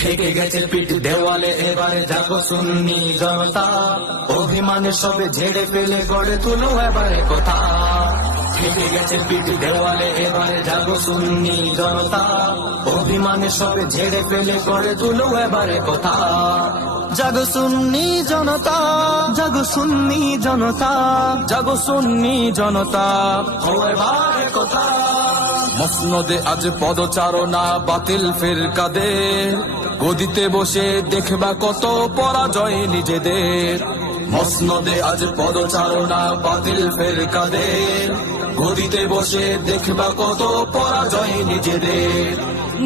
থেকে গেছে পিঠ দেওয়ালে, এবারে জাগো সুন্নি জনতা, অভিমানের সবে ঝেড়ে ফেলে গড়ে তুলো এবারে কথা। থেকে গেছে পিঠ দেওয়ালে, এবারে জাগো সুন্নি জনতা, অভিমানের সবে ঝেড়ে ফেলে গড়ে তুলো এবারে কথা। জাগো সুন্নি জনতা, জাগো সুন্নি জনতা, জাগো সুন্নি জনতা, ও এবারে কথা। মসনদে আজ পদচারণা বাতিল ফিরকাদের, গদিতে বসে দেখবা কত পরাজয় নিজেদের। মসনদে আজ পদচারণা বাতিল ফিরকাদের, গদিতে বসে দেখবা কত পরাজয় নিজেদের।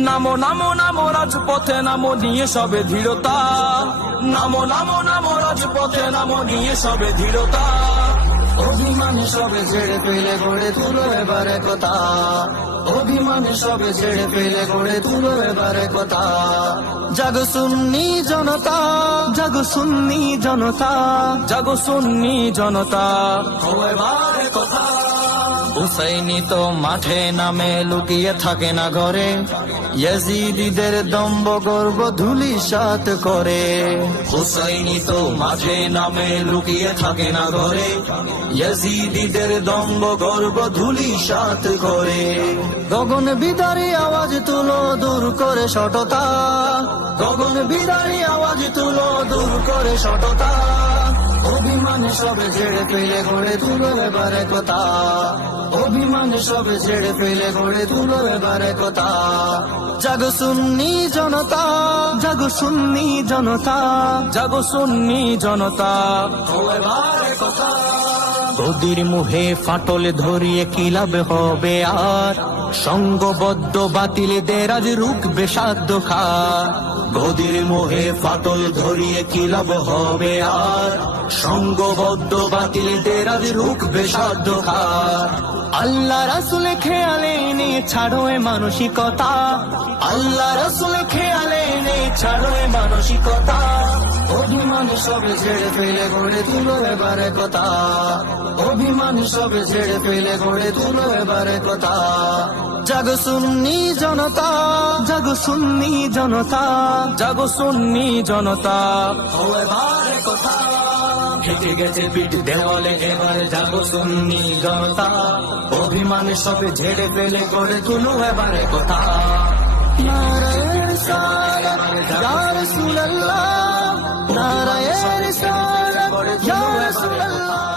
নামো নামো নামো রাজপথে, নামো নিয়ে সবে দৃঢ়তা, নামো নামো নামো রাজপথে, নামো নিয়ে সবে দৃঢ়তা, অভিমান সবে ছেড়ে ফেলে গড়ে তুলো এবারে কথা। অভিমান সবে ছেড়ে ফেলে গড়ে তুলো এবারে কথা। জাগো সুন্নি জনতা, জাগো সুন্নি জনতা, জাগো সুন্নি জনতা, ও এবারে কথা। হুসাইনি তো মাঠে নামে লুকিয়ে থাকে না ঘরে, ইয়াজিদিদের দম্ভ গর্ব ধূলিসাৎ করে। হুসাইনি তো মাঠে নামে লুকিয়ে থাকে না ঘরে, ইয়াজিদিদের দম্ভ গর্ব ধূলিসাৎ করে। গগন বিদারী আওয়াজ তুলো দূর করে সটতা, গগন বিদারী আওয়াজ তুলো দূর করে সটতা, অভিমান সবে ছেড়ে ফেলে গড়ে তুলো এবারে কথা। অভিমান সবে ছেড়ে ফেলে গড়ে তুলো এবারে কথা। জাগো সুন্নি জনতা, জাগো সুন্নি জনতা, জাগো সুন্নি জনতা, ও এবারে কথা। গদির মুহে ফাটল ধরিয়ে কি লাভ হবে আর, সঙ্গবদ্ধ বাতিলদের আজ রুখবে সাধ্য খার। গদির মোহে ফাটল ধরিয়ে কি লাভ হবে আর, সঙ্গবদ্ধ বাতিলদের আজ রুখবে সাধ্য খার। আল্লাহ রাসূল খেয়ালে নিয়ে ছাড়ো এ মানসিকতা, আল্লাহ রাসূল খেয়ালে নেই ছাড়ো এ মানসিকতা, অভিমান সবে ছেড়ে ফেলে গড়ে তুলো এবারে কথা। অভিমান সবে ছেড়ে ফেলে গড়ে তুলো এবারে কথা। জাগো সুন্নি জনতা, জাগো সুন্নি জনতা, জাগো সুন্নি জনতা, ও এবারে কথা। থেকে গেছে পিঠ দেওয়ালে, এবারে জাগো সুন্নি জনতা, অভিমান সবে ঝেড়ে ফেলে গড়ে তুলো এবারে কথা। নারায়ে রিসালাত ইয়া রাসূলুল্লাহ, নারায়ে রিসালাত ইয়া রাসূলুল্লাহ।